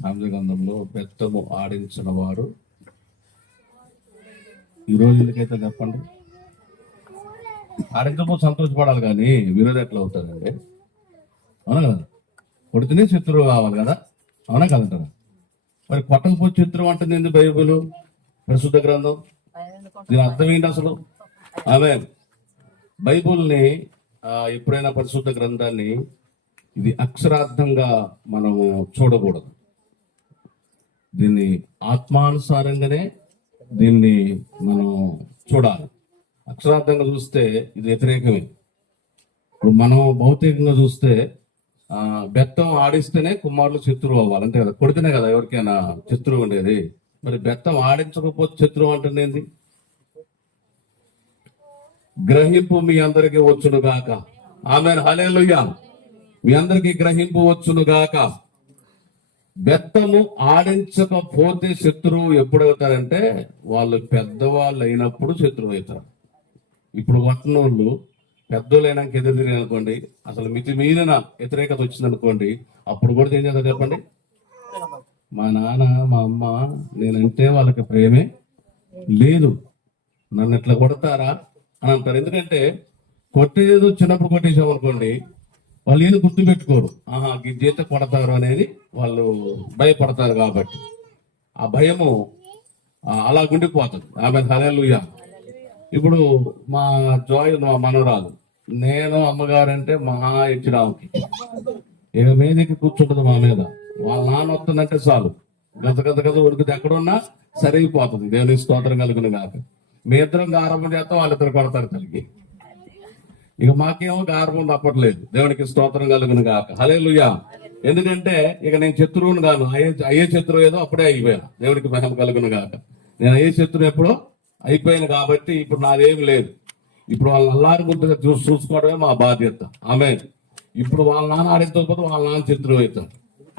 సామెతల గ్రంథంలో బెత్తము ఆడించిన వారు ఈ రోజులకైతే చెప్పండి, ఆడించకపోతే సంతోషపడాలి కానీ విరోధి ఎట్లా అవుతారండి? అవునా కదా? కొడితేనే శత్రువు కావాలి కదా, అవునా కదంటారా? మరి కొట్టకపోతే శత్రువు అంటుంది ఏంది బైబిల్, పరిశుద్ధ గ్రంథం? దీని అర్థం ఏంటి అసలు? ఆమె బైబుల్ని ఎప్పుడైనా పరిశుద్ధ గ్రంథాన్ని ఇది అక్షరార్థంగా మనము చూడకూడదు. దీన్ని ఆత్మానుసారంగానే దీన్ని మనం చూడాలి. అక్షరార్థంగా చూస్తే ఇది వ్యతిరేకమే. ఇప్పుడు మనం భౌతికంగా చూస్తే బెత్తం ఆడిస్తేనే కుమారులు శత్రువు అవ్వాలి, అంతే కదా? కొడితేనే కదా ఎవరికైనా శత్రువు ఉండేది. మరి బెత్తం ఆడించకపోతే శత్రువు అంటుండేంది? గ్రహింపు మీ అందరికీ వచ్చును గాక. ఆమేన్, హల్లెలూయా. మీ అందరికీ గ్రహింపు వచ్చును గాక. బెత్తము ఆడించకపోతే శత్రువు ఎప్పుడవుతారంటే వాళ్ళు పెద్దవాళ్ళు అయినప్పుడు శత్రువు అవుతారు. ఇప్పుడు వట్టినోళ్ళు పెద్దోళ్ళు అయినాక ఎదురు తిరిగి అనుకోండి, అసలు మితిమీరిన వ్యతిరేకత వచ్చిందనుకోండి, అప్పుడు కూడా ఏం చేస్తారు చెప్పండి? మా నాన్న మా అమ్మ నేనంటే వాళ్ళకి ప్రేమే లేదు, నన్ను ఎట్లా కొడతారా అని అంటారు. ఎందుకంటే కొట్టేది చిన్నప్పుడు కొట్టేసాం అనుకోండి, వాళ్ళు ఏదో గుర్తు పెట్టుకోరు, గిజ్జైతే కొడతారు అనేది వాళ్ళు భయపడతారు. కాబట్టి ఆ భయము అలా గుండిపోతుంది. ఆమె హల్లెలూయా. ఇప్పుడు మా జాయ్ మా మనవరాలు, నేను అమ్మగారంటే మహా ఇచ్చిరావుకి ఇక మీదకి కూర్చుంటుంది మా మీద. వాళ్ళ నాన్న వస్తుందంటే చాలు గత గత గత ఉడికితే ఎక్కడున్నా సరిగిపోతుంది. దేవుని స్తోత్రం కలుగును కాక. మీ ఇద్దరం గారభం చేస్తాం, వాళ్ళిద్దరు కొడతారు కలిగి. ఇక మాకేమో గారభం తప్పట్లేదు. దేవునికి స్తోత్రం కలుగును కాక. హల్లెలూయా. ఎందుకంటే ఇక నేను శత్రువును కాను, అయ్యే శత్రువు ఏదో అప్పుడే అయిపోయాను. దేవునికి మహిమ కలుగును కాక. నేను అయ్యే శత్రువు ఎప్పుడో అయిపోయాను కాబట్టి ఇప్పుడు నాదేమి లేదు. ఇప్పుడు వాళ్ళని అల్లారి గుర్తుగా చూసుకోవడమే మా బాధ్యత. ఆమె ఇప్పుడు వాళ్ళ నాన్న ఆడించకపోతే వాళ్ళ నాన్న శత్రువు అవుతాడు.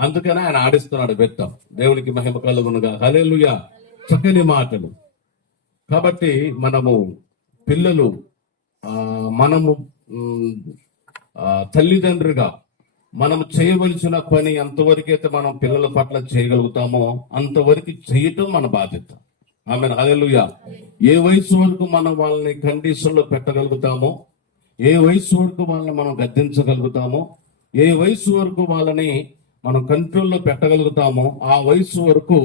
అందుకనే ఆయన ఆడిస్తున్నాడు బెత్తం. దేవునికి మహిమ కలుగునుగా. హల్లెలూయా. చక్కని మాటలు. కాబట్టి మనము పిల్లలు మనము తల్లిదండ్రులుగా మనము చేయవలసిన పని ఎంతవరకైతే మనం పిల్లల పట్ల చేయగలుగుతామో అంతవరకు చేయటం మన బాధ్యత. ఆమేన్, హల్లెలూయా. ఏ వయసు వరకు మనం వాళ్ళని కండిషన్ లో పెట్టగలుగుతామో, ఏ వయసు వరకు వాళ్ళని మనం గద్దించగలుగుతామో, ఏ వయసు వరకు వాళ్ళని మనం కంట్రోల్లో పెట్టగలుగుతామో ఆ వయసు వరకు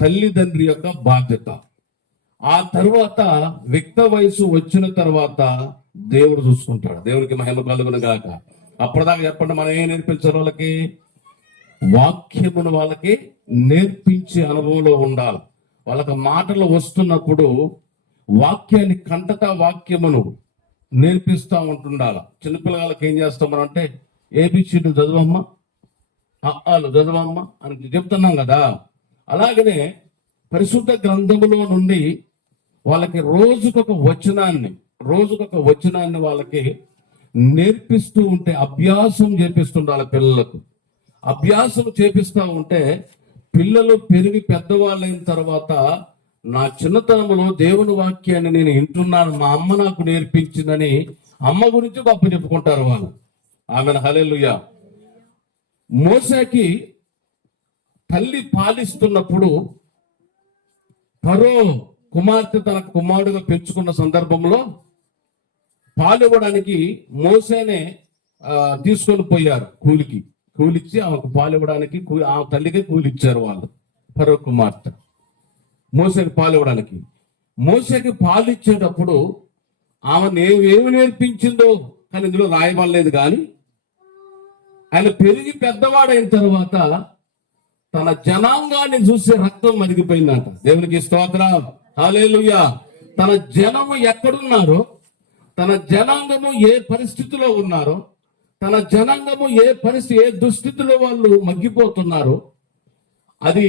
తల్లిదండ్రి యొక్క బాధ్యత. ఆ తర్వాత వ్యక్త వయసు వచ్చిన తర్వాత దేవుడు చూసుకుంటాడు. దేవునికి మహిమ కలుగును గాక. అప్పటిదాకా చెప్పండి, మనం ఏం నేర్పించాలి వాళ్ళకి? వాక్యమును వాళ్ళకి నేర్పించే అనుభవంలో ఉండాలి. వాళ్ళకి మాటలు వస్తున్నప్పుడు వాక్యాన్ని కంటతా వాక్యమును నేర్పిస్తూ ఉంటుండాలి. చిన్నపిల్లలకి ఏం చేస్తాం మనం అంటే ఏబిసిడ్లు చదవమ్మా, అలు చదవమ్మా అని చెప్తున్నాం కదా. అలాగనే పరిశుద్ధ గ్రంథములో నుండి వాళ్ళకి రోజుకొక వచనాన్ని వాళ్ళకి నేర్పిస్తూ ఉంటే, అభ్యాసం చేపిస్తుండాలి. పిల్లలకు అభ్యాసం చేపిస్తూ ఉంటే పిల్లలు పెరిగి పెద్దవాళ్ళైన తర్వాత నా చిన్నతనంలో దేవుని వాక్యాన్ని నేను వింటున్నాను, మా అమ్మ నాకు నేర్పించిందని అమ్మ గురించి గొప్ప చెప్పుకుంటారు వాళ్ళు. ఆమెను, హల్లెలూయా. మోసేకి తల్లి పాలిస్తున్నప్పుడు ఫరో కుమార్తె తన కుమారుడుగా పెంచుకున్న సందర్భంలో పాలివ్వడానికి మోసేనే తీసుకొని పోయారు. కూలిచ్చి ఆమెకు పాలివ్వడానికి ఆ తల్లికే కూలిచ్చారు వాళ్ళు. ఫరో కుమార్తె మోసేకి పాలివ్వడానికి. మోసేకి పాలిచ్చేటప్పుడు ఆమె ఏమి నేర్పించిందో కానీ ఇందులో రాయబడలేదు. కానీ ఆయన పెరిగి పెద్దవాడైన తర్వాత తన జనాంగాన్ని చూసే రక్తం మరిగిపోయిందంట. దేవునికి స్తోత్రం, హల్లెలూయా. తన జనము ఎక్కడున్నారో, తన జనాంగము ఏ పరిస్థితిలో ఉన్నారో, తన జనాంగము ఏ దుస్థితిలో వాళ్ళు మగ్గిపోతున్నారో అది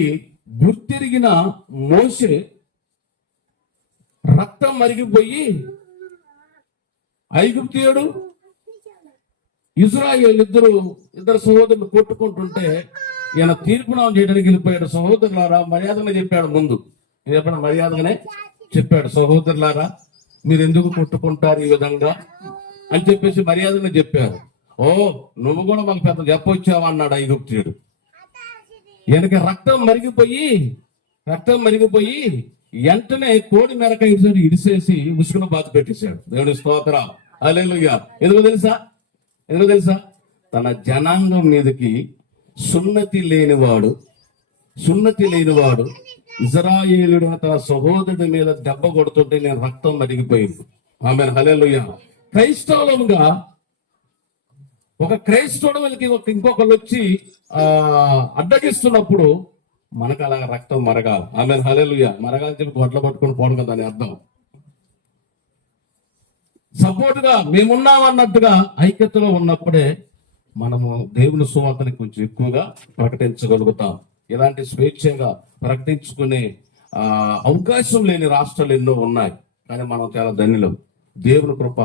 గుర్తిరిగిన మోషే రక్తం మరిగిపోయి ఐగుప్తీయుడు ఇజ్రాయేల్ ఇద్దరు సహోదరులు కొట్టుకుంటుంటే ఈయన తీర్పునామం చేయడానికి వెళ్ళిపోయాడు. సహోదరులారా మర్యాదగా చెప్పాడు. ముందు చెప్పిన మర్యాదగానే చెప్పాడు, సహోదరులారా మీరు ఎందుకు కొట్టుకుంటారు ఈ విధంగా అని చెప్పేసి మర్యాదగా చెప్పారు. ఓ నువ్వు కూడా మాకు పెద్ద చెప్పొచ్చావా అన్నాడు ఐగుప్తీయుడు. ఈయనకి రక్తం మరిగిపోయి వెంటనే కోడి మెరక ఇడిసేసి ఉసుకున బాధ పెట్టేశాడు. దేవుని స్తోత్రం, హల్లెలూయా. ఎందుకో తెలుసా తన జనాంగం మీదకి సున్నతి లేనివాడు ఇజ్రాయేలుడు తన సహోదరుడి మీద దెబ్బ కొడుతుంటే నేను రక్తం మరిగిపోయింది. ఆమేన్, హల్లెలూయా. క్రైస్తవులంగా ఒక క్రైస్తవుడికి ఇంకొకళ్ళు వచ్చి అడ్డగిస్తున్నప్పుడు మనకు అలా రక్తం మరగాలి. ఆమేన్, హల్లెలూయా. మరగాలని చెప్పి గొడ్ల పట్టుకొని పోవడం కదా అని అర్థం. సపోర్ట్ గా మేమున్నామన్నట్టుగా ఐక్యతలో ఉన్నప్పుడే మనము దేవుని సువార్తని కొంచెం ఎక్కువగా ప్రకటించగలుగుతాం. ఇలాంటి స్వేచ్ఛగా ప్రకటించుకునే అవకాశం లేని రాష్ట్రాలు ఎన్నో ఉన్నాయి, కానీ మనం చాలా ధన్యులం. దేవుని కృప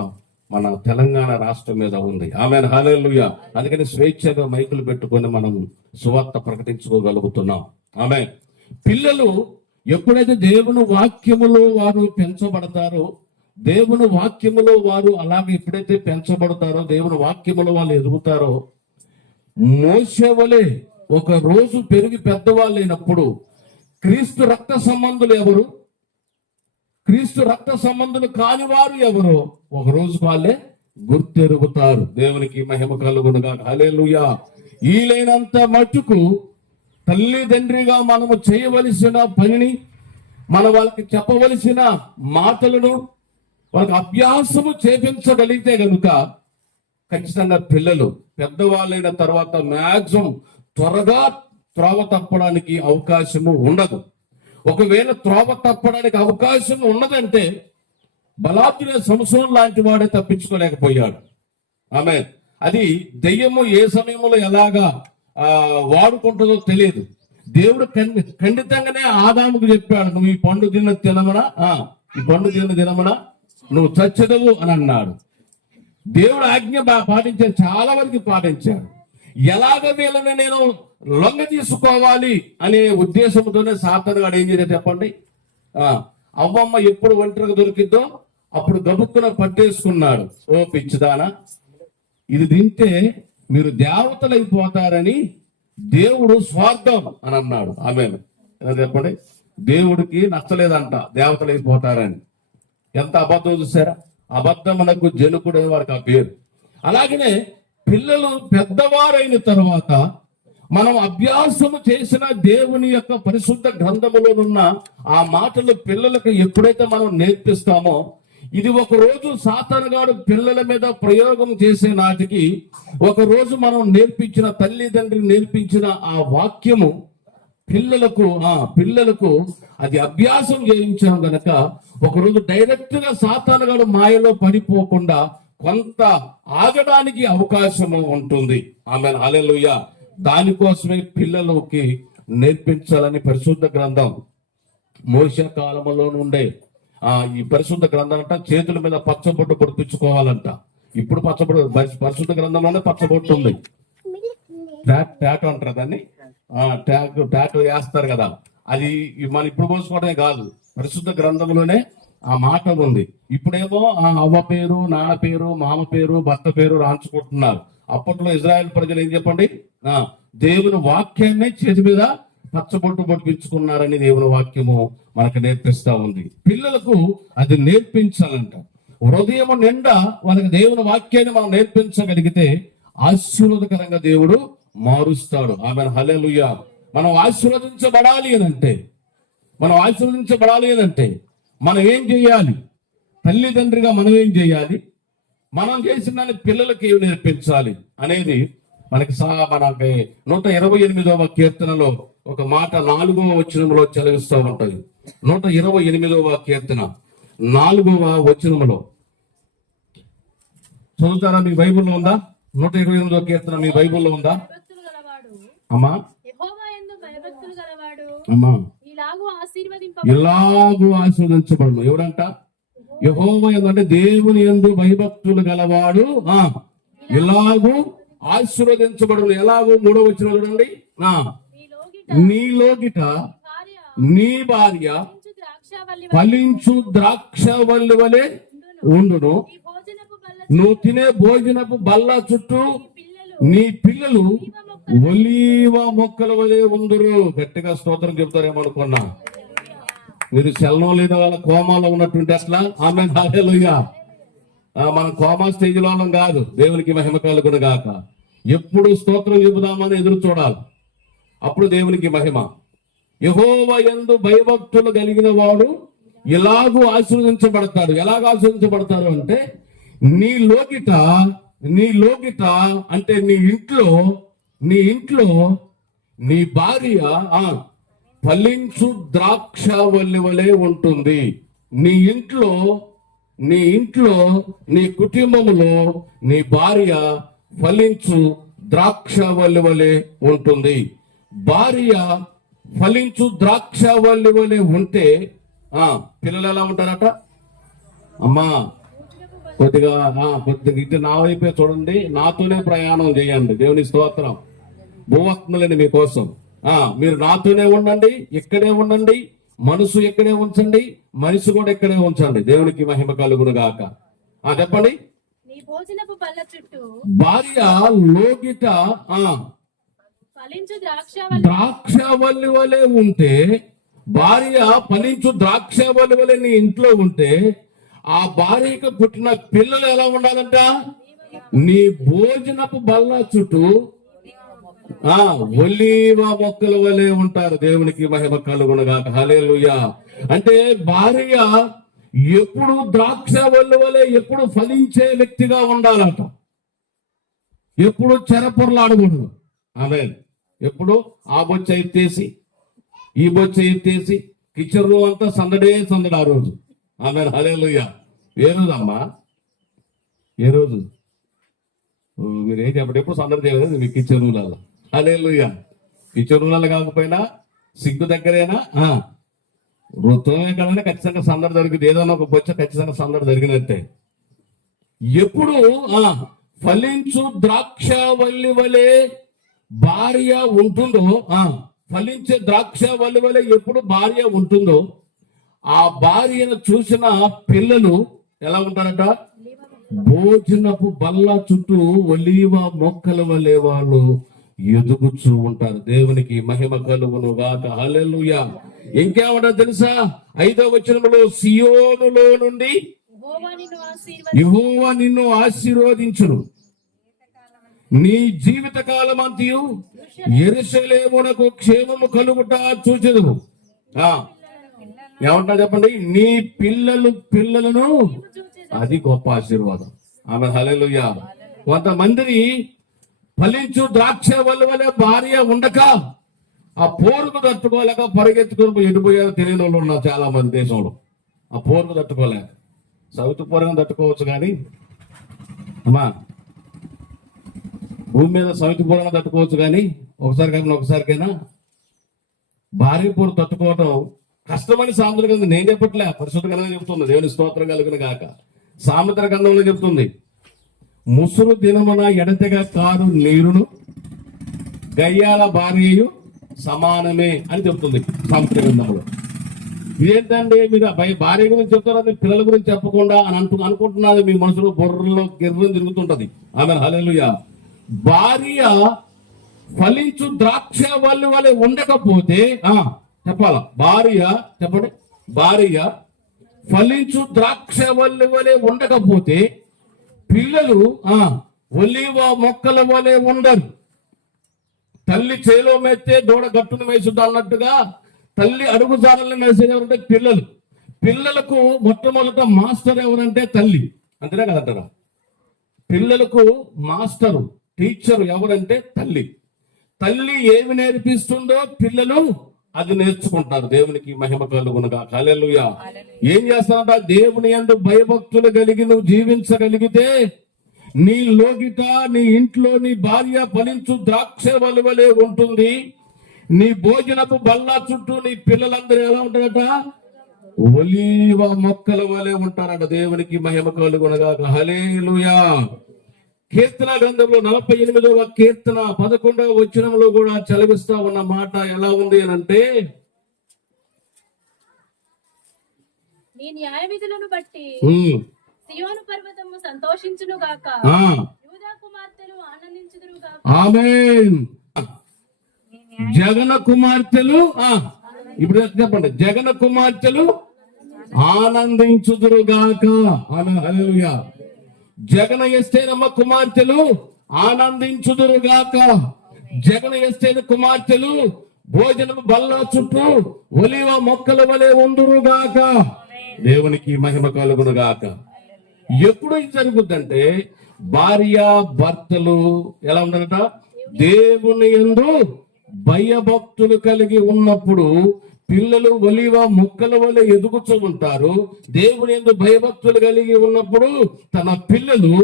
మన తెలంగాణ రాష్ట్రం మీద ఉంది. ఆమేన్, హల్లెలూయా. అందుకని స్వేచ్ఛగా మైకులు పెట్టుకొని మనం సువార్త ప్రకటించుకోగలుగుతున్నాం. ఆమేన్. పిల్లలు ఎప్పుడైతే దేవుని వాక్యములో వారు పెంచబడతారో, దేవుని వాక్యములో వారు అలాగే ఎప్పుడైతే పెంచబడతారో, దేవుని వాక్యములో వాళ్ళు ఎదుగుతారో, మోషే వలె ఒక రోజు పెరిగి పెద్దవాళ్ళు అయినప్పుడు క్రీస్తు రక్త సంబంధులు ఎవరు, క్రీస్తు రక్త సంబంధులు కాని వారు ఎవరో ఒక రోజు వాళ్ళే గుర్తెరుగుతారు. దేవునికి మహిమ కలుగునుగా. హల్లెలూయా. వీలైనంత మట్టుకు తల్లిదండ్రిగా మనము చేయవలసిన పనిని, మన వాళ్ళకి చెప్పవలసిన మాటలను వాళ్ళకి అభ్యాసము చేపించగలిగితే గనుక ఖచ్చితంగా పిల్లలు పెద్దవాళ్ళైన తర్వాత మ్యాక్సిమం త్వరగా త్రోవ తప్పడానికి అవకాశము ఉండదు. ఒకవేళ త్రోవ తప్పడానికి అవకాశం ఉన్నదంటే బలాత్తునే సంసోన్ లాంటి వాడే తప్పించుకోలేకపోయాడు. ఆమె అది దెయ్యము ఏ సమయంలో ఎలాగా వాడుకుంటుందో తెలియదు. దేవుడు ఖండితంగానే ఆదాముకు చెప్పాడు, నువ్వు ఈ పండు తినమనా, ఈ పండు తినమనా నువ్వు చచ్చదవు అని అన్నాడు. దేవుడు ఆజ్ఞ పాటించాడు, చాలా వరకు పాటించాడు. ఎలాగ వీళ్ళని నేను లొంగ తీసుకోవాలి అనే ఉద్దేశంతోనే సాతాను గాడు ఏం చేశాడు చెప్పండి. అవ్వమ్మ ఎప్పుడు ఒంటరిగా దొరికిద్దో అప్పుడు గబుక్కున పట్టేసుకున్నాడు. ఓ పిచ్చిదానా, ఇది తింటే మీరు దేవతలైపోతారని దేవుడు స్వార్థం అని అన్నాడు. ఆమెను చెప్పండి, దేవుడికి నచ్చలేదంట దేవతలైపోతారని. ఎంత అబద్ధం చూసారా. అబద్ధమునకు జనకుడు అని వారికి ఆ పేరు. అలాగనే పిల్లలు పెద్దవారైన తర్వాత మనం అభ్యాసము చేసిన దేవుని యొక్క పరిశుద్ధ గ్రంథములోనున్న ఆ మాటలు పిల్లలకు ఎప్పుడైతే మనం నేర్పిస్తామో, ఇది ఒక రోజు సాతానుగాడు పిల్లల మీద ప్రయోగం చేసే నాటికి ఒక రోజు మనం నేర్పించిన తల్లిదండ్రులు నేర్పించిన ఆ వాక్యము పిల్లలకు అది అభ్యాసం చేయించాం గనక ఒకరోజు డైరెక్ట్ గా సాతానుగాడు మాయలో పడిపోకుండా కొంత ఆగడానికి అవకాశము ఉంటుంది. ఆమేన్, హల్లెలూయా. దానికోసమే పిల్లలకి నేర్పించాలని పరిశుద్ధ గ్రంథం మోషే కాలంలో నుండే ఈ పరిశుద్ధ గ్రంథం అంట చేతుల మీద పచ్చబొట్టు పొడిపించుకోవాలంట. ఇప్పుడు పరిశుద్ధ గ్రంథంలోనే పచ్చబొట్టు ఉంది. టాటో అంటారు దాన్ని, టాటో వేస్తారు కదా, అది మనం ఇప్పుడు పోసుకోవడమే కాదు, పరిశుద్ధ గ్రంథంలోనే ఆ మాట ఉంది. ఇప్పుడేమో ఆ అవ్వ పేరు, నాన్న పేరు, మామ పేరు, భర్త పేరు రాంచుకుంటున్నారు. అప్పట్లో ఇజ్రాయెల్ ప్రజలు ఏం చెప్పండి, దేవుని వాక్యాన్ని చేతి మీద పచ్చబొట్టు పొడిపించుకున్నారని దేవుని వాక్యము మనకు నేర్పిస్తా ఉంది. పిల్లలకు అది నేర్పించాలంట. హృదయం నిండా వాళ్ళకి దేవుని వాక్యాన్ని మనం నేర్పించగలిగితే ఆశీర్వాదకరంగా దేవుడు మారుస్తాడు. ఆమె హల్లెలూయా. మనం ఆశీర్వదించబడాలి అనంటే మనం ఏం చేయాలి? తల్లిదండ్రిగా మనం ఏం చేయాలి? మనం చేసిన పిల్లలకి ఏమి నేర్పించాలి అనేది మనకి 128వ కీర్తనలో ఒక మాట 4వ వచనంలో చదివిస్తూ ఉంటది. 128వ కీర్తన 4వ వచనంలో చదువుతారా? మీ బైబిల్లో ఉందా? 128వ కీర్తన మీ బైబిల్లో ఉందా అమ్మా? అమ్మా, ఇలాగూ ఆశీర్వదించబడును. ఎవడంట? యెహోవా యందు, దేవుని యందు భయభక్తులు గలవాడు ఇలాగూ ఆశీర్వదించబడును. ఎలాగూ 3వ వచనం చూడండి. నీలోగిట నీ భార్య ఫలించు ద్రాక్షవల్లి వలె ఉండును. నువ్వు తినే భోజనపు బల్ల చుట్టూ నీ పిల్లలు ఒలీవ మొక్కల వలె ఉందరు. గట్టిగా స్తోత్రం చెప్తారేమనుకున్నా. మీరు చలనం లేని వాళ్ళ కోమాలో ఉన్నటువంటి అట్లా ఆమె హల్లెలూయా. మనం కోమా స్టేజ్ లో కాదు. దేవునికి మహిమ కలుగును గాక. ఎప్పుడు స్తోత్రం చెబుదామని ఎదురు చూడాలి. అప్పుడు దేవునికి మహిమ. యెహోవా యందు భయభక్తులు కలిగిన వాడు ఇలాగూ ఆశీర్వదించబడతాడు. ఎలాగ ఆశీర్వదించబడతాడు అంటే నీ లోకిట అంటే నీ ఇంట్లో నీ భార్య ఫలించు ద్రాక్షవల్లి వలె ఉంటుంది. నీ ఇంట్లో నీ కుటుంబంలో నీ భార్య ఫలించు ద్రాక్షవల్లి వలె ఉంటుంది. భార్య ఫలించు ద్రాక్షవల్లి వలె ఉంటే పిల్లలు ఎలా ఉంటారట? అమ్మా కొద్దిగా ఇటు నా వైపే చూడండి, నాతోనే ప్రయాణం చేయండి. దేవుని స్తోత్రం. భూవత్మలని మీకోసం. మీరు నాతోనే ఉండండి, ఇక్కడే ఉండండి. మనసు ఇక్కడే ఉంచండి, మనసు కూడా ఇక్కడే ఉంచండి. దేవునికి మహిమ కలుగును గాక. చెప్పండి. భార్య లోకిట ద్రాక్షవల్లి వలె ఉంటే, భార్య ఫలించు ద్రాక్షవల్లి వలె నీ ఇంట్లో ఉంటే, ఆ భార్యకు పుట్టిన పిల్లలు ఎలా ఉండాలంట? నీ భోజనపు బల్ల చుట్టూ ఒలీవ మొక్కల వలె ఉంటారు. దేవునికి మహిమ కలుగునుగాక. హల్లెలూయా. అంటే భార్య ఎప్పుడు ద్రాక్షవల్లి వలె ఎప్పుడు ఫలించే వ్యక్తిగా ఉండాలట. ఎప్పుడు చెరపొరలాడకూడదు. ఆమేన్. ఎప్పుడు ఆ బొచ్చ ఎత్తేసి ఈ బొచ్చ ఎత్తేసి కిచెన్ రూమ్ అంతా సందడే సందడి ఆ రోజు. ఆమేన్. హల్లెలూయా. ఏ రోజు అమ్మా? ఏ రోజు? మీరేం చెప్పండి. ఎప్పుడు సందడి చేయలేదు మీ కిచెన్ రూమ్లలో. హల్లెలూయా. కిచెన్ రూమ్లలో కాకపోయినా సిగ్గు దగ్గరేనా ఋతువే కదనే ఖచ్చితంగా సందడి జరిగింది. ఏదైనా ఒక బొచ్చ ఖచ్చితంగా సందడి జరిగినట్టే. ఎప్పుడు ఫలించు ద్రాక్షవల్లి వలె భార్య ఉంటుందో, ఫలించే ద్రాక్షవల్లి వలె ఎప్పుడు భార్య ఉంటుందో, ఆ భార్యను చూసిన పిల్లలు ఎలా ఉంటారట? భోజనపు బల్ల చుట్టూ ఒలీవ మొక్కల వలె వాళ్ళు ఎదుగుచూ ఉంటారు. దేవునికి మహిమ కలుగును గాక. హల్లెలూయా. ఇంకేమంటారు తెలుసా? 5వ వచనంలో సియోనులో నుండి యెహోవా నిన్ను ఆశీర్వదించును, నీ జీవిత కాలమంతయు యెరూషలేమునకు క్షేమము కలుగుట చూచెదవు. ఏమంటా చెప్పండి? నీ పిల్లలను. అది గొప్ప ఆశీర్వాదం. ఆమె హల్లెలూయా. కొంతమందిని ఫలించు ద్రాక్షవల్లి వలె భార్య ఉండక ఆ పోరుకు తట్టుకోలేక పరిగెత్తుకుని ఎడిపోయారు తెలియని వాళ్ళు ఉన్నారు చాలా మంది దేశంలో. ఆ పోరుకు తట్టుకోలేక. సౌత్ పూర్వం తట్టుకోవచ్చు కానీ అమ్మా, భూమి మీద సౌత్ పూర్వం తట్టుకోవచ్చు కానీ ఒకసారికైనా భార్య పోరు తట్టుకోవటం కష్టమని సామెతల గ్రంథం నేను చెప్పట్లే, పరిశుద్ధ గ్రంథం చెప్తుంది. దేవుని స్తోత్రం కలుగును గాక. సామెతల గ్రంథంలో చెప్తుంది, ముసురు దినమున ఎడతెగ కారు నీరును గయ్యాల భార్యయు సమానమే అని చెప్తుంది సామెతల గ్రంథంలో. ఇదేంటండి మీరు భార్య గురించి చెప్తారని పిల్లల గురించి చెప్పకుండా అని అనుకుంటున్నది మీ మనసులో బుర్రలో గిర్రం తిరుగుతుంటది. ఆమె హల్లెలూయా. భార్య ఫలించు ద్రాక్షవల్లి వలె ఉండకపోతే చెప్పాల చెప్పండి. భార్య ఫలించు ద్రాక్షవల్లి వలె ఉండకపోతే పిల్లలు ఒలీవ మొక్కల వలె ఉండరు. తల్లి చేలో మెత్తే దూడ గట్టును మేసుద్దా అన్నట్టుగా తల్లి అడుగు జాడల్ని మేసేది ఎవరంటే పిల్లలు. పిల్లలకు మొట్టమొదట మాస్టర్ ఎవరంటే తల్లి. అంతేనా కదంటారా? పిల్లలకు మాస్టరు టీచరు ఎవరంటే తల్లి. తల్లి ఏమి నేర్పిస్తుందో పిల్లలు అది నేర్చుకుంటారు. దేవునికి మహిమ కలుగునుగా. హల్లెలూయా. ఏం చేస్తారంట? దేవుని యందు భయభక్తులు కలిగి నువ్వు జీవించగలిగితే నీ లోకిట నీ ఇంట్లో నీ భార్య ఫలించు ద్రాక్షవల్లి వలె ఉంటుంది. నీ భోజనపు బల్ల చుట్టూ నీ పిల్లలందరూ ఎలా ఉంటారట? ఒలీవ మొక్కల వలె ఉంటారట. దేవునికి మహిమ కలుగునుగా. హల్లెలూయా. కీర్తన గ్రంథంలో 48వ కీర్తన 11వ వచనంలో కూడా చలవిస్తా ఉన్న మాట ఎలా ఉంది అని అంటే, నీ న్యాయ విధులను బట్టి సియోను పర్వతము సంతోషించును గాక, యూదా కుమార్తెలు ఆనందించుదురుగాక. ఆమేన్. జగన కుమార్తెలు ఇప్పుడు చెప్పండి, జగన కుమార్తెలు ఆనందించుదురుగాక. హల్లెలూయా. జగన ఎస్తేనమ్మ కుమార్తెలు ఆనందించుదురుగాక. జగన ఎస్తేన కుమార్తెలు భోజనము బల్ల చుట్టూ ఒలివ మొక్కల వలె ఉందురుగాక. దేవునికి మహిమ కలుగునుగాక. ఎప్పుడు ఇది జరుగుద్దంటే భార్య భర్తలు ఎలా ఉండాలట, దేవుని యందు భయభక్తులు కలిగి ఉన్నప్పుడు పిల్లలు ఒలివ మొక్కల వలె ఎదుగుతూ ఉంటారు. దేవుని యందు భయభక్తులు కలిగి ఉన్నప్పుడు తన పిల్లలు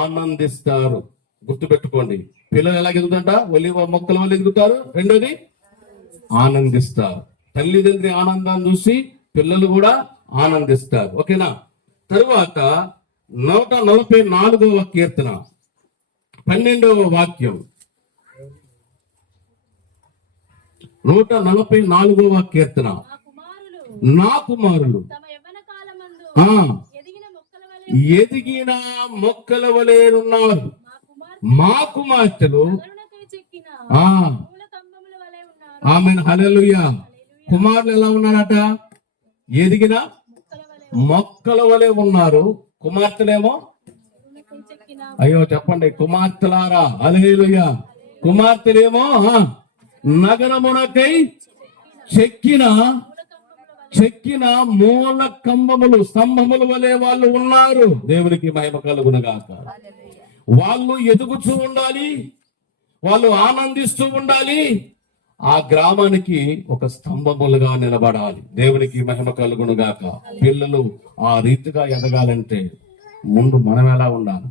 ఆనందిస్తారు. గుర్తుపెట్టుకోండి, పిల్లలు ఎలా ఎదుగుతుంట, ఒలివ మొక్కల వల్ల ఎదుగుతారు. రెండోది ఆనందిస్తారు. తల్లిదండ్రి ఆనందాన్ని చూసి పిల్లలు కూడా ఆనందిస్తారు. ఓకేనా. తరువాత 144వ కీర్తన 12వ వాక్యం. 144వ కీర్తన. నా కుమారులు తమ యవ్వన కాలమందు ఎదిగిన మొక్కల వలె ఉన్నారు. మా కుమార్తెలు కరుణకై చెక్కిన మూల కంబముల వలె ఉన్నారు. ఆమేన్. హల్లెలూయా. కుమారులు ఎలా ఉన్నారట, ఎదిగిన మొక్కల వలె ఉన్నారు. కుమార్తెలేమో కరుణకై చెక్కిన, అయ్యో చెప్పండి కుమార్తెలారా. హల్లెలూయా. కుమార్తెలేమో నగరమునకై చెక్కిన మూల కంబములు స్తంభముల వలె వాళ్ళు ఉన్నారు. దేవునికి మహిమ కలుగునుగాక. వాళ్ళు ఎదుగుతూ ఉండాలి, వాళ్ళు ఆనందిస్తూ ఉండాలి. ఆ గ్రామానికి ఒక స్తంభములుగా నిలబడాలి. దేవునికి మహిమ కలుగునుగాక. పిల్లలు ఆ రీతిగా ఎదగాలంటే ముందు మనం ఎలా ఉండాలి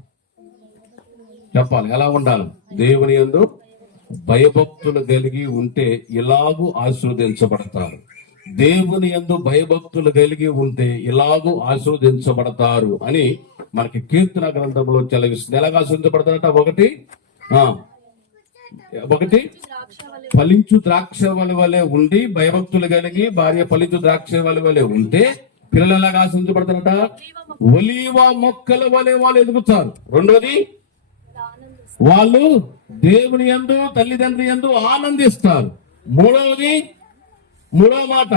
చెప్పాలి. ఎలా ఉండాలి? దేవుని యందు భయభక్తులు కలిగి ఉంటే ఇలాగూ ఆశీర్వదించబడతారు. దేవుని యందు భయభక్తులు కలిగి ఉంటే ఇలాగూ ఆశీర్వదించబడతారు అని మనకి కీర్తన గ్రంథంలో చెలవిస్తుంది. ఎలాగ ఆశీర్వదించబడతారట? ఒకటి ఫలించు ద్రాక్ష వలె ఉండి భయభక్తులు కలిగి భార్య ఫలించు ద్రాక్ష వలె ఉంటే పిల్లలు ఎలాగా ఆశీర్వదించబడతారట? ఒలీవ మొక్కల వలె వాళ్ళు ఎదుగుతారు. రెండోది వాళ్ళు దేవుని యందు తల్లిదండ్రి యందు ఆనందిస్తారు. మూడవ మాట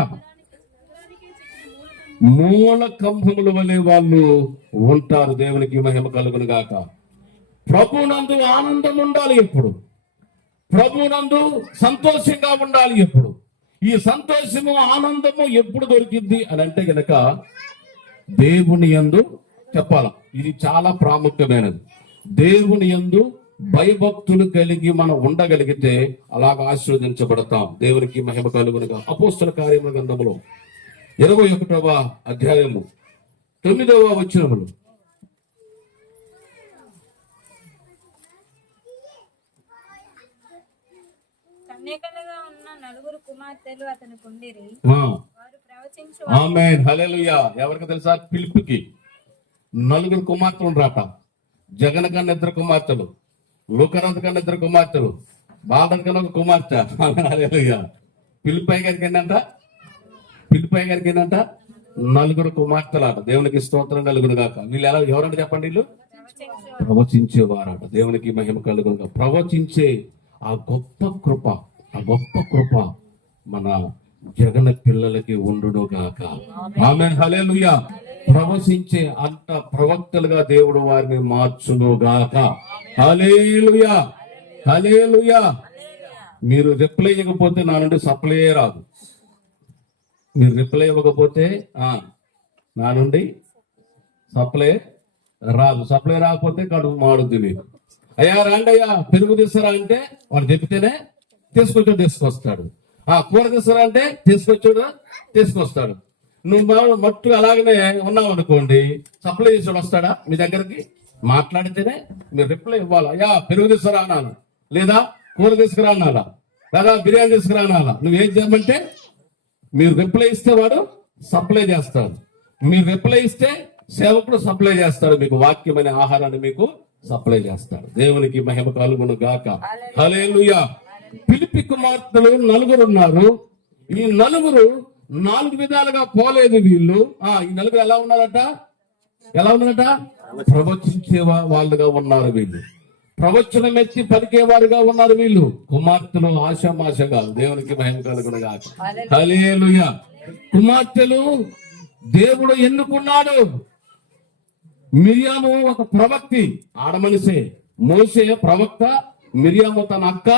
మూల కంభముల వలె వాళ్ళు ఉంటారు. దేవునికి మహిమ కలుగును గాక. ప్రభునందు ఆనందం ఉండాలి ఎప్పుడు, ప్రభునందు సంతోషంగా ఉండాలి ఎప్పుడు. ఈ సంతోషము ఆనందము ఎప్పుడు దొరికింది అని అంటే గనక దేవుని యందు చెప్పాల. ఇది చాలా ప్రాముఖ్యమైనది. దేవుని యందు భయభక్తులు కలిగి మనం ఉండగలిగితే అలాగ ఆశీర్వదించబడతాం. దేవునికి మహిమ కలుగునుగా. అపోస్తల కార్యముల గ్రంథములో 21వ అధ్యాయము 9వ వచనములు. కన్యకలుగా ఉన్న నలుగురు కుమార్తెలు అతనికి ఉండిరి. వారు ప్రవచించు. ఆమేన్. హల్లెలూయా. ఎవరికి తెలుసా? ఫిలిప్పుకి 4 కుమార్తెలు రాట. జగన్ కన్నా 2 కుమార్తెలు, లూకరంత కన్నా 2 కుమార్తెలు, బాలన్ కన్నా 1 కుమార్తె. హల్లెలూయా. ఫిలిప్పై గారికి ఏంటంట? 4 కుమార్తెలాట. దేవునికి స్తోత్రం కలుగును గాక. వీళ్ళు ఎలా ఎవరంటే చెప్పండి? వీళ్ళు ప్రవచించేవారట. దేవునికి మహిమ కలుగును గాక. ప్రవచించే ఆ గొప్ప కృప మన జగన పిల్లలకి ఉండును గాక. ఆమేన్. హల్లెలూయా. ప్రవచించే అంత ప్రవక్తలుగా దేవుడు వారిని మార్చును గాక. హల్లెలూయా. హల్లెలూయా. మీరు రిప్లై ఇవ్వకపోతే నా నుండి సప్లై రాదు. మీరు రిప్లై ఇవ్వకపోతే నా నుండి సప్లై రాదు. సప్లై రాకపోతే కడుపు మాడుద్ది మీకు. అయ్యా రాండి అయ్యా పెరుగు తీసుకురా అంటే వాడు చెప్తేనే తీసుకొస్తాడు. కూర తీసుకురా అంటే తీసుకొస్తాడు. నువ్వు మట్టు అలాగనే ఉన్నావు అనుకోండి, సప్లై చేసాడు వస్తాడా మీ దగ్గరికి? మాట్లాడితేనే మీరు రిప్లై ఇవ్వాలి. అయ్యా పెరుగు తీసుకురా అనాలా, లేదా కూర తీసుకురా అనాలా, లేదా బిర్యానీ తీసుకురా అనాలా. నువ్వేం చేయమంటే మీరు రిప్లై ఇస్తే వాడు సప్లై చేస్తాడు. మీరు రిప్లై ఇస్తే సేవకుడు సప్లై చేస్తాడు. మీకు వాక్యమైన ఆహారాన్ని మీకు సప్లై చేస్తాడు. దేవునికి మహిమ కలుగును గాక. హల్లెలూయా. ఫిలిప్పి కుమార్తెలు 4 ఉన్నారు. ఈ 4 విధాలుగా పోలేదు వీళ్ళు. ఈ 4 ఎలా ఉన్నారట? ప్రవచించే వాళ్ళుగా ఉన్నారు వీళ్ళు. ప్రవచనం ఎత్తి పలికేవారుగా ఉన్నారు వీళ్ళు. కుమార్తెలు ఆశామాషగా, దేవునికి మహిమ కలుగునుగాక. హల్లెలూయా. కుమార్తెలు దేవుడు ఎన్నుకున్నాడు. మిరియాము ఒక ప్రవక్తి, ఆడమనిసే. మోషే ప్రవక్త, మిరియాము తన అక్క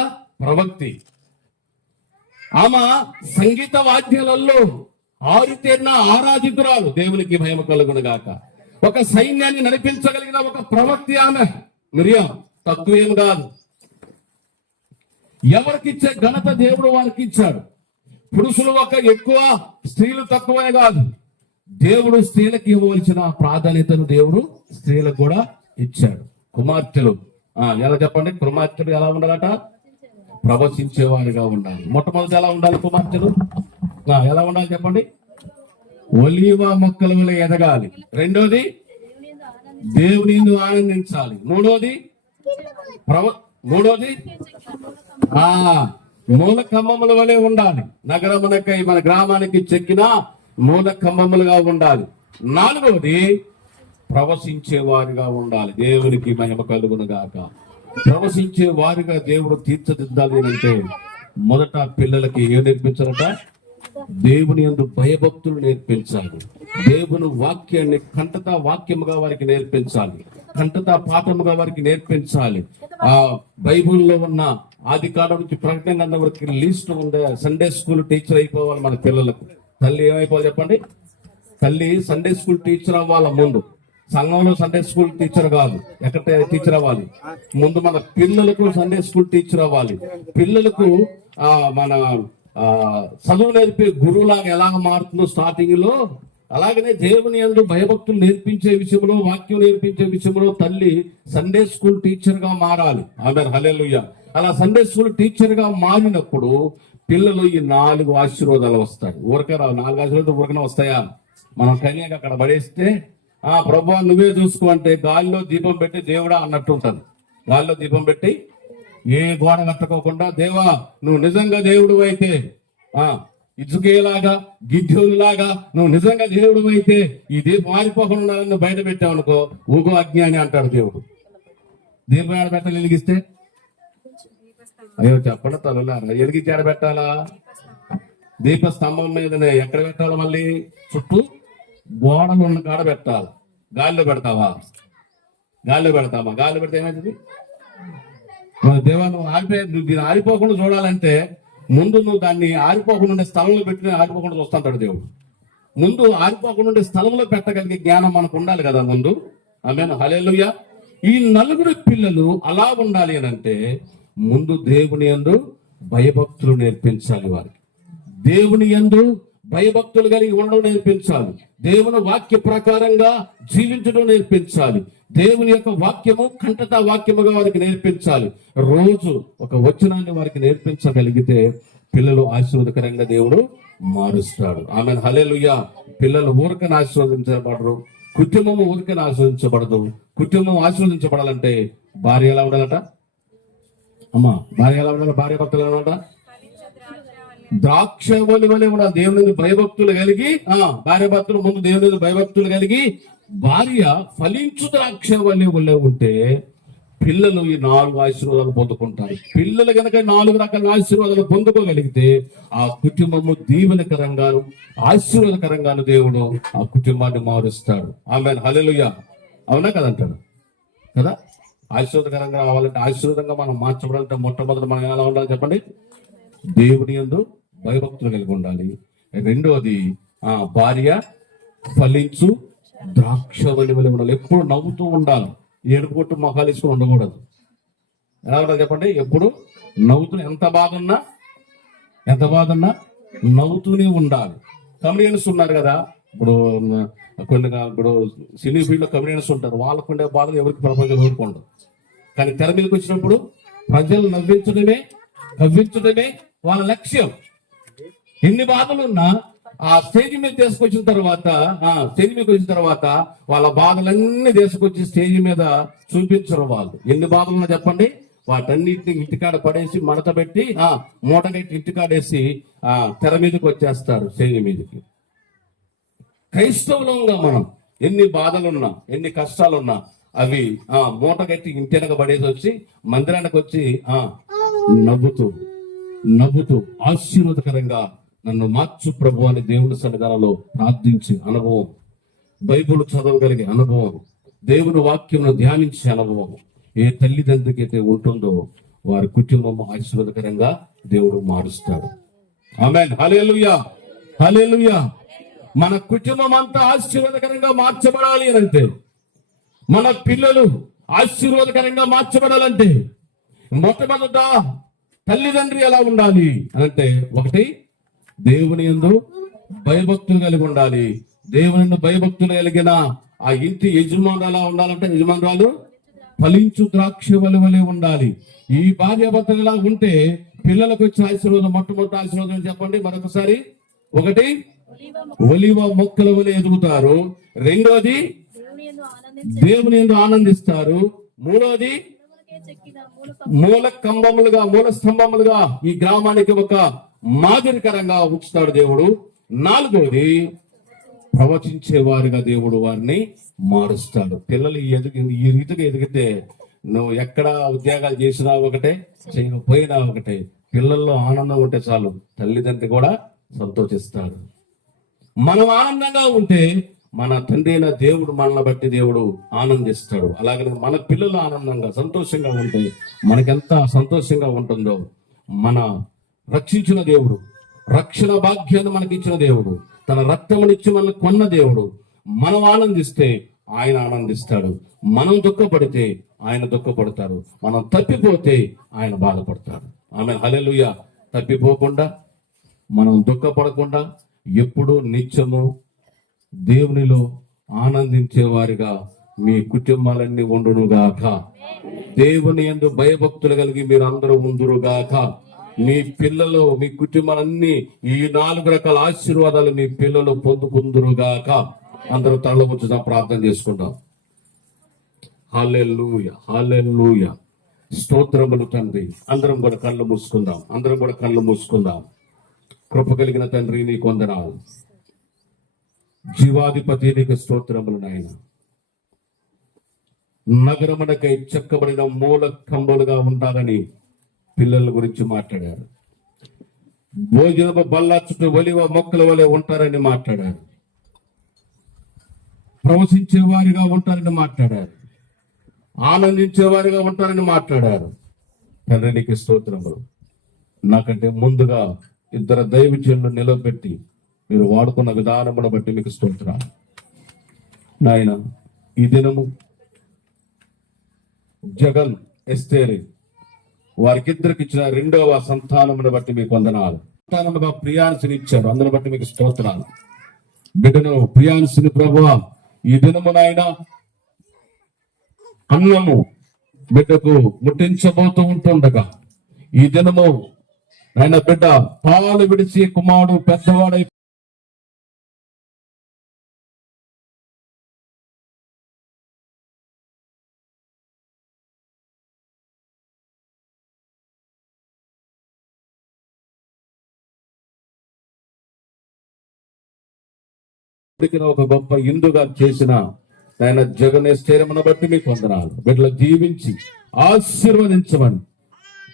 ప్రవక్తి. ఆమె సంగీత వాద్యాలలో ఆరితేరిన ఆరాధికురాలు, దేవునికి మహిమ కలుగునుగాక. ఒక సైన్యాన్ని నడిపించగలిగిన ఒక ప్రవక్తి ఆమె మిరియాం, తక్కువేం కాదు. ఎవరికిచ్చే ఘనత దేవుడు వారికి ఇచ్చాడు. పురుషులు ఒక ఎక్కువ, స్త్రీలు తక్కువే కాదు. దేవుడు స్త్రీలకు ఇవ్వవలసిన ప్రాధాన్యతను దేవుడు స్త్రీలకు కూడా ఇచ్చాడు. కుమార్తెలు ఎలా చెప్పండి, కుమార్తెలు ఎలా ఉండాలట? ప్రవచించేవారిగా ఉండాలి. మొట్టమొదటి ఎలా ఉండాలి కుమార్తెలు? ఎలా ఉండాలి చెప్పండి? ఒలీవ మొక్కల వల్ల ఎదగాలి. రెండోది దేవుని ఆనందించాలి. మూడోది మూల కంబముల వలె ఉండాలి. నగరమునకై మన గ్రామానికి చెక్కిన మూల కంబములుగా ఉండాలి. నాలుగోది ప్రవశించే వారిగా ఉండాలి. దేవునికి మహిమ కలుగును గాక. ప్రవశించే వారిగా దేవుడు తీర్చిదిద్దాలి అంటే మొదట పిల్లలకి ఏం నేర్పించాలట? దేవుని యందు భయభక్తులు నేర్పించాలి. దేవుని వాక్యాన్ని కంటతా వాక్యముగా వారికి నేర్పించాలి. కంటతా పాఠముగా వారికి నేర్పించాలి. ఆ బైబుల్లో ఉన్న ఆది కాలం నుంచి ప్రకటన గ్రంథం వరకు లిస్ట్ ఉండే. సండే స్కూల్ టీచర్ అయిపోవాలి మన పిల్లలకు. తల్లి ఏమైపోవాలి చెప్పండి? తల్లి సండే స్కూల్ టీచర్ అవ్వాలి. ముందు సంఘంలో సండే స్కూల్ టీచర్ కాదు, ఎక్కడ టీచర్ అవ్వాలి? ముందు మన పిల్లలకు సండే స్కూల్ టీచర్ అవ్వాలి. పిల్లలకు మన చదువు నేర్పే గురువులాగా ఎలా మారుతుందో స్టార్టింగ్ లో, అలాగనే దేవుని యందు భయభక్తులు నేర్పించే విషయంలో, వాక్యం నేర్పించే విషయంలో తల్లి సండే స్కూల్ టీచర్ గా మారాలి. ఆమెన్, హల్లెలూయా. అలా సండే స్కూల్ టీచర్ గా మారినప్పుడు పిల్లలు ఈ 4 ఆశీర్వాదాలు వస్తాయి. ఊరకే రావు. 4 ఆశీర్వాదాలు ఊరకనే వస్తాయా? మనం కన్యాక అక్కడ పడేస్తే ప్రభువా నువ్వే చూసుకో అంటే గాలిలో దీపం పెట్టి దేవుడా అన్నట్టు ఉంటుంది. గాలిలో దీపం పెట్టి ఏ గోడ కట్టుకోకుండా, దేవా నువ్వు నిజంగా దేవుడు అయితే, ఇజ్జుకేలాగా గిద్యోనులాగా నువ్వు నిజంగా దేవుడు అయితే ఈ దీపం ఆరిపోకుండా ఉండాలని బయట పెట్టావనుకో, ఊగో అజ్ఞాని అంటాడు దేవుడు. దీపం ఆడబెట్టాలి వెలిగిస్తే? అయ్యో చెప్పండి తల్లులారా, వెలిగించి ఆడబెట్టాలా? దీప స్తంభం మీదనే. ఎక్కడ పెట్టాలి? మళ్ళీ చుట్టూ గోడలు ఉన్న కాడ పెట్టాలి. గాలిలో పెడతావా? గాలిలో పెడతావా? గాలిలో పెడితే ఏమైతుంది? దేవా నువ్వు దీన్ని ఆరిపోకుండా చూడాలంటే ముందు నువ్వు దాన్ని ఆరిపోకుండా ఉండే స్థలంలో పెట్టి ఆరిపోకుండా చూస్తుంటాడు దేవుడు. ముందు ఆరిపోకుండా ఉండే స్థలంలో పెట్టగలిగే జ్ఞానం మనకు ఉండాలి కదా ముందు. ఆమేన్, హల్లెలూయా. ఈ 4 పిల్లలు అలా ఉండాలి అని అంటే ముందు దేవుని యందు భయభక్తులు నేర్పించాలి వారికి. దేవుని యందు భయభక్తులు కలిగి ఉండడం నేర్పించాలి. దేవుని వాక్య ప్రకారంగా జీవించడం నేర్పించాలి. దేవుని యొక్క వాక్యము కంటతా వాక్యముగా వారికి నేర్పించాలి. రోజు ఒక వచనాన్ని వారికి నేర్పించగలిగితే పిల్లలు ఆశీర్వాదకరంగా దేవుడు మారుస్తాడు. ఆమెన్, హల్లెలూయా. పిల్లలు ఊరికని ఆశీర్వదించబడరు, కుటుంబము ఊరికని ఆశీర్వదించబడదు. కుటుంబం ఆశీర్వదించబడాలంటే భార్య ఎలా ఉండాలట? భార్య ఎలా ఉండాలి? భార్య భక్తులు ఎలా ఉండాలట? ద్రాక్ష వలి వలె ఉండాలి. దేవుని భయభక్తులు కలిగి, భార్య భక్తులు ముందు దేవుని భయభక్తులు కలిగి, భార్య ఫలించు ద్రాక్ష వలి వలె ఉంటే పిల్లలు ఈ 4 ఆశీర్వాదాలు పొందుకుంటారు. పిల్లలు కనుక 4 రకాల ఆశీర్వాదాలు పొందుకోగలిగితే ఆ కుటుంబము దీవెనకరంగాను ఆశీర్వాదకరంగాను దేవుడు ఆ కుటుంబాన్ని మారుస్తాడు. ఆమేన్, హల్లెలూయా. అవునా కదంటాడు కదా? ఆశీర్వాదకరంగా రావాలంటే, ఆశీర్వాదంగా మనం మార్చబడాలంటే మొట్టమొదటి మనం ఎలా ఉండాలి చెప్పండి? దేవుని యందు భయభక్తులు కలిగి ఉండాలి. రెండోది భార్య ఫలించు ద్రాక్ష వలి వలె ఉండాలి. ఎప్పుడు నవ్వుతూ ఉండాలి. ఏడుపు కొట్టు మొహాలు వేసుకుని ఉండకూడదు. ఎలా ఉండాలి చెప్పండి? ఎప్పుడు నవ్వుతూ, ఎంత బాధ ఉన్నా నవ్వుతూనే ఉండాలి. కమెడియన్స్ ఉన్నారు కదా, ఇప్పుడు సినీ ఫీల్డ్ లో కమెడియన్స్ ఉంటారు. వాళ్ళకు ఉండే బాధలు ఎవరికి ప్రపంచం ఊరుకోండు. కానీ తెర మీదకి వచ్చినప్పుడు ప్రజలు కవ్వించడమే వాళ్ళ లక్ష్యం. ఎన్ని బాధలున్నా ఆ స్టేజ్ మీద తీసుకొచ్చిన తర్వాత వాళ్ళ బాధలన్నీ తీసుకొచ్చి స్టేజ్ మీద చూపించరు వాళ్ళు. ఎన్ని బాధలున్నా చెప్పండి, వాటన్నిటిని ఇంటికాడ పడేసి మడత పెట్టి మూటగట్టి ఇంటికాడేసి తెర మీదకి వచ్చేస్తారు స్టేజ్ మీదకి. క్రైస్తవులంగా మనం ఎన్ని బాధలున్నా, ఎన్ని కష్టాలున్నా అవి మూట కట్టి ఇంటెనక పడేసి వచ్చి మందిరానికి వచ్చి నవ్వుతూ నవ్వుతూ ఆశీర్వాదకరంగా నన్ను మార్చు ప్రభు అని దేవుని సన్నిధానంలో ప్రార్థించే అనుభవం, బైబిల్ చదవగలిగే అనుభవం, దేవుని వాక్యం ధ్యానించే అనుభవం ఏ తల్లిదండ్రులకైతే ఉంటుందో వారి కుటుంబం ఆశీర్వాదకరంగా దేవుడు మారుస్తాడు. ఆమేన్. హల్లెలూయా, హల్లెలూయా. మన కుటుంబం అంతా ఆశీర్వాదకరంగా మార్చబడాలి అంటే, మన పిల్లలు ఆశీర్వాదకరంగా మార్చబడాలంటే మొట్టమొదట తల్లిదండ్రి ఎలా ఉండాలి అంటే, ఒకటి దేవుని యందు భయభక్తులు కలిగి ఉండాలి. దేవుని యందు భయభక్తులు కలిగిన ఆ ఇంటి యజమానులు ఎలా ఉండాలంటే, యజమానురాలు ఫలించు ద్రాక్ష వలె ఉండాలి. ఈ భార్యాభర్తలు ఎలా ఉంటే పిల్లలకు వచ్చే ఆశీర్వాదం, మొట్టమొదటి ఆశీర్వాదం చెప్పండి మరొకసారి. ఒకటి, ఒలివ మొక్కల వలె ఎదుగుతారు. రెండోది, దేవుని యందు ఆనందిస్తారు. మూడోది, మూల కంబములుగా, మూల స్తంభములుగా ఈ గ్రామానికి ఒక మాదిరికరంగా ఉంచుతాడు దేవుడు. నాలుగోది, ప్రవచించే వారిగా దేవుడు వారిని మారుస్తాడు. పిల్లలు ఈ రీతిగా ఎదిగితే నువ్వు ఎక్కడ ఉద్యోగాలు చేసినా ఒకటే, చేయకపోయినా ఒకటే, పిల్లల్లో ఆనందం ఉంటే చాలు, తల్లిదండ్రి కూడా సంతోషిస్తాడు. మనం ఆనందంగా ఉంటే మన తండ్రి అయిన దేవుడు మనల్ని బట్టి దేవుడు ఆనందిస్తాడు. అలాగనే మన పిల్లలు ఆనందంగా సంతోషంగా ఉంటే మనకెంత సంతోషంగా ఉంటుందో, మన రక్షించిన దేవుడు, రక్షణ భాగ్యాన్ని మనకి ఇచ్చిన దేవుడు, తన రక్తమునిచ్చి మనల్ని కొన్న దేవుడు, మనం ఆనందిస్తే ఆయన ఆనందిస్తాడు. మనం దుఃఖపడితే ఆయన దుఃఖపడతాడు. మనం తప్పిపోతే ఆయన బాధపడతాడు. ఆమేన్. హల్లెలూయా. తప్పిపోకుండా, మనం దుఃఖపడకుండా, ఎప్పుడూ నిత్యము దేవునిలో ఆనందించే వారిగా మీ కుటుంబాలన్నీ ఉండునుగాక. దేవుని యందు భయభక్తులు కలిగి మీరు అందరూ ఉందురుగాక. మీ పిల్లలు, మీ కుటుంబాలన్నీ ఈ 4 రకాల ఆశీర్వాదాలు మీ పిల్లలు పొందుకుందురుగాక. అందరూ తల ఉంచుదాం, ప్రార్థన చేసుకుందాం. హల్లెలూయా, హల్లెలూయా. స్తోత్రములు తండ్రి. అందరం కూడా కళ్ళు మూసుకుందాం, అందరం కూడా కళ్ళు మూసుకుందాం. కృప కలిగిన తండ్రి నీకు వందనాలు. జీవాధిపతి నీకు స్తోత్రములు నాయన. నగరమునకై చెక్కబడిన మూల కంబలుగా ఉంటారని పిల్లల గురించి మాట్లాడారు. భోజనపు బల్ల చుట్టూ ఒలివ మొక్కల వలె ఉంటారని మాట్లాడారు. ప్రవశించే వారిగా ఉంటారని మాట్లాడారు. ఆనందించే వారిగా ఉంటారని మాట్లాడారు. తండ్రి నీకు స్తోత్రములు. నాకంటే ముందుగా 2 దైవజనులు నిలబెట్టి మీరు వాడుకున్న విధానమును బట్టి మీకు స్తోత్రాలు నాయన. ఈ దినము జగన్, ఎస్తేరి వారికిద్దరికి ఇచ్చిన 2వ సంతానమును బట్టి మీకు వందనాలు. సంతానముగా ప్రియాన్సిని ఇచ్చారు, అందుని బట్టి మీకు స్తోత్రాలు. బిడ్డను ప్రియాన్సిని ప్రభువా, ఈ దినము నాయన అన్నము బిడ్డకు ముట్టించబోతూ ఉంటుండగా, ఈ దినము ఆయన బిడ్డ పాలు విడిచి కుమారుడు పెద్దవాడై ఒక గొప్ప ఇందుగా చేసిన ఆయన జగన్ స్థిరమును బట్టి మీకు వందనాలు. బిడ్డలు దీవించి ఆశీర్వదించమని,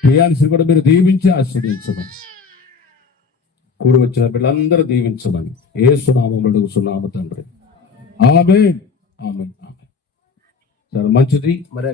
ప్రియాన్సి కూడా మీరు దీవించి ఆశీర్వదించమని, కూడి వచ్చిన బిడ్డలందరూ దీవించమని యేసు నామములో అడుగుచున్నాము తండ్రి. ఆమేన్, ఆమేన్, ఆమేన్. చాలా మంచిది. మరి